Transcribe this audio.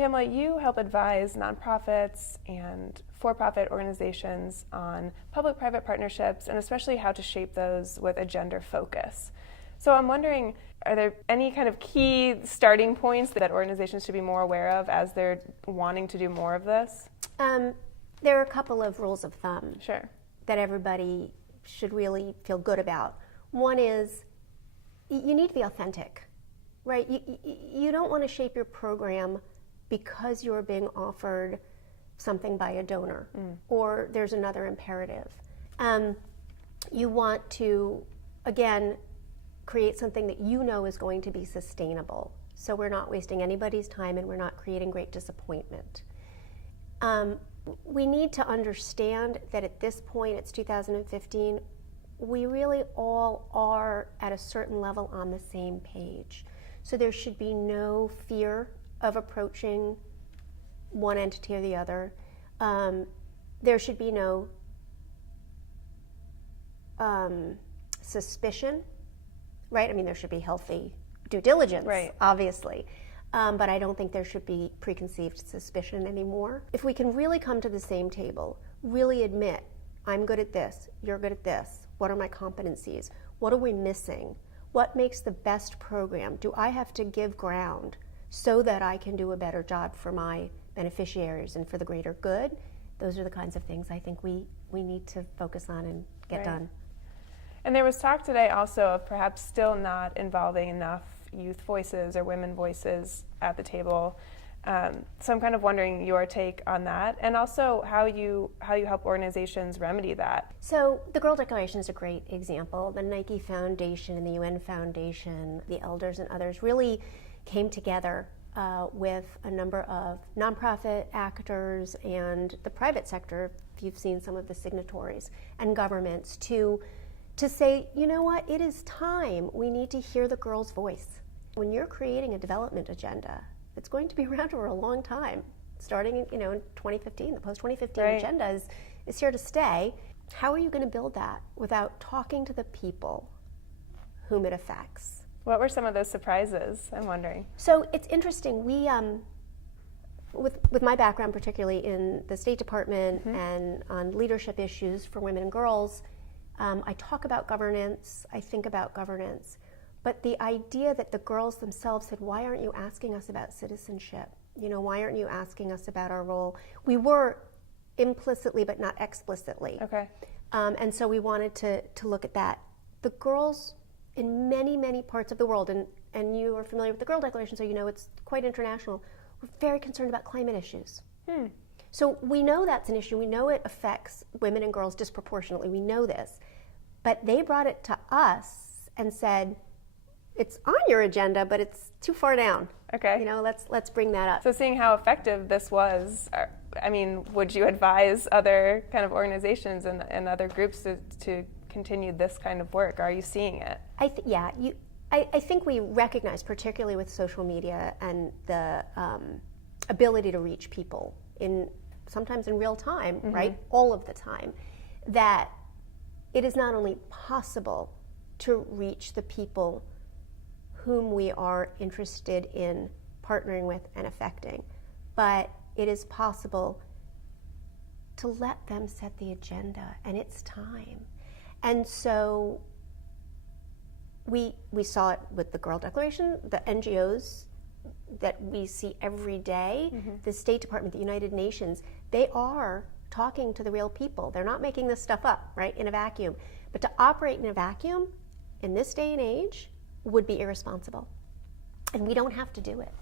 Pamela, you help advise nonprofits and for-profit organizations on public-private partnerships and especially how to shape those with a gender focus. So I'm wondering, are there any kind of key starting points that organizations should be more aware of as they're wanting to do more of this? There are a couple of rules of thumb Sure. that everybody should really feel good about. One is you need to be authentic, right? You don't want to shape your program because you're being offered something by a donor or there's another imperative. You want to, again, create something that you know is going to be sustainable. So we're not wasting anybody's time and we're not creating great disappointment. We need to understand that at this point, it's 2015, we really all are at a certain level on the same page. So there should be no fear of approaching one entity or the other. There should be no suspicion, right? I mean, there should be healthy due diligence, right, obviously. But I don't think there should be preconceived suspicion anymore. If we can really come to the same table, really admit, I'm good at this, you're good at this, what are my competencies, what are we missing, what makes the best program, do I have to give ground so that I can do a better job for my beneficiaries and for the greater good? Those are the kinds of things I think we need to focus on and get done. And there was talk today also of perhaps still not involving enough youth voices or women voices at the table. So I'm kind of wondering your take on that, and also how you help organizations remedy that. So the Girl Declaration is a great example. The Nike Foundation and the UN Foundation, the elders and others really came together with a number of nonprofit actors and the private sector, if you've seen some of the signatories, and governments to say, you know what, it is time. We need to hear the girl's voice. When you're creating a development agenda, it's going to be around for a long time, starting in 2015. The post-2015 agenda is here to stay. How are you going to build that without talking to the people whom it affects? What were some of those surprises, I'm wondering? So it's interesting. We, with my background, particularly in the State Department and on leadership issues for women and girls, I talk about governance, I think about governance, but the idea that the girls themselves said, why aren't you asking us about citizenship? Why aren't you asking us about our role? We were implicitly but not explicitly. Okay. And so we wanted to look at that. The girls in many, many parts of the world, and you are familiar with the Girl Declaration, so you know it's quite international, we're very concerned about climate issues. So we know that's an issue. We know it affects women and girls disproportionately. We know this. But they brought it to us and said, it's on your agenda, but it's too far down. Okay. Let's bring that up. So seeing how effective this was, would you advise other kind of organizations and other groups to continue this kind of work? Are you seeing it? I think we recognize, particularly with social media and the ability to reach people sometimes in real time, right? All of the time, that it is not only possible to reach the people whom we are interested in partnering with and affecting, but it is possible to let them set the agenda, and it's time. And so we saw it with the Girl Declaration, the NGOs that we see every day, the State Department, the United Nations, they are talking to the real people. They're not making this stuff up, right, in a vacuum. But to operate in a vacuum in this day and age would be irresponsible. And we don't have to do it.